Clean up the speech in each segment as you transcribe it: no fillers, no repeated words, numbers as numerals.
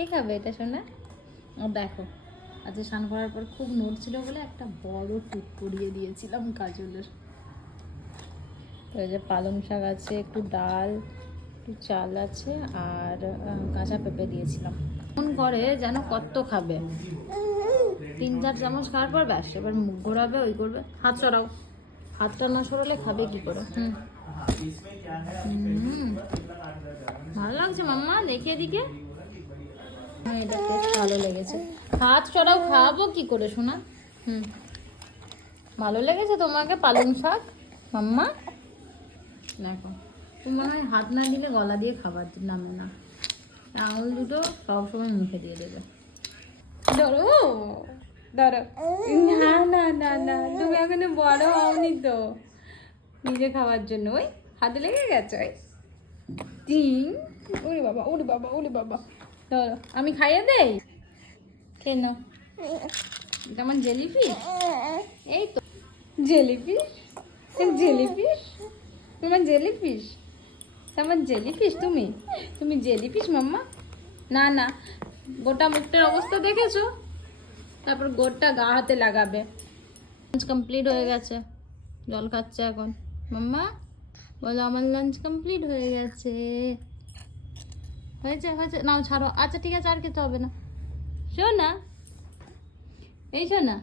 কে খাবে এটা শোনা? ও দেখো, আজকে স্নান করার পর খুব নড়ছিল বলে একটা বড় টুক করিয়ে দিয়েছিলাম কাজলের। তো এই যে পালং শাক আছে, একটু ডাল, একটু চাল আছে, আর কাঁচা পেঁপে দিয়েছিলাম। মন করে যেন কত খাবে, 3-4 চামচ খাওয়ার পর ব্যাস এবার মুখ ঘোরাবে, ওই করবে। হাত সরাও, হাতটা না সরালে খাবে কি করে? ভালো লাগছে মাম্মা, দেখে এদিকে। এটা বেশ ভালো লেগেছে। হাত সরাও, খাওয়াবো কি করে শোনা? ভালো লেগেছে তোমাকে পালং শাক মাম্মা? দেখো, তুমি মনে হয় হাত না দিলে গলা দিয়ে খাবার নামে না, আঙুল দুটো সবসময় মুখে দিয়ে দেবে। ধরো ধরো, না না না না, তুমি এখানে বড় হওনি তো নিজে খাওয়ার জন্য। ওই হাতে লেগে গেছে, ওই টিং। ওরে বাবা, ওরে বাবা, ওরে বাবা। ধরো, আমি খাইয়ে দেই। কেন? এটা আমার জেলিফিশ। এই তো জেলিফিশ, জেলিফিশ, তোমার জেলিফিশ, আমার জেলিফিশ। তুমি তুমি জেলিফিশ মাম্মা? না না, গোটা মুখটার অবস্থা দেখেছো? তারপর গোটা গা হাতে লাগাবে। লাঞ্চ কমপ্লিট হয়ে গেছে, জল খাচ্ছে এখন। মাম্মা বলো আমার লাঞ্চ কমপ্লিট হয়ে গেছে। হয়েছে হয়েছে, নাও ছাড়ো। আচ্ছা ঠিক আছে, আর খেতে হবে না। শোনা, এই শোনা,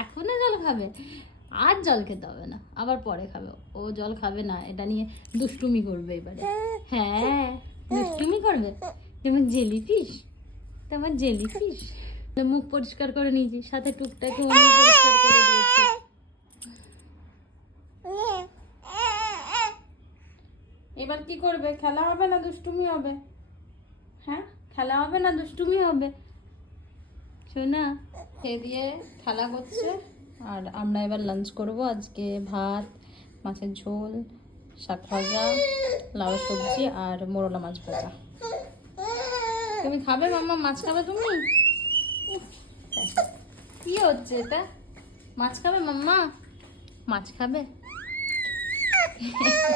এখনো জল খাবে? আর জল খেতে হবে না, আবার পরে খাবে। ও জল খাবে না, এটা নিয়ে দুষ্টুমি করবে এবারে। হ্যাঁ, দুষ্টুমি করবে। তোমার জেলিফিশ, তোমার জেলিফিশ। মুখ পরিষ্কার করে নিয়েছি, সাথে টুকটাকে পরিষ্কার করে দিয়েছি। এবার কি করবে? খেলা হবে না দুষ্টুমি হবে? হ্যাঁ, খেলা হবে না দুষ্টুমি হবে? শোনা, খেয়ে দিয়ে খেলা করছে। আর আমরা এবার লাঞ্চ করব। আজকে ভাত, মাছের ঝোল, শাক ভাজা, লাউ সবজি আর মোরলা মাছ ভাজা। তুমি খাবে মাম্মা? মাছ খাবে তুমি? কি হচ্ছে এটা? মাছ খাবে মাম্মা? মাছ খাবে?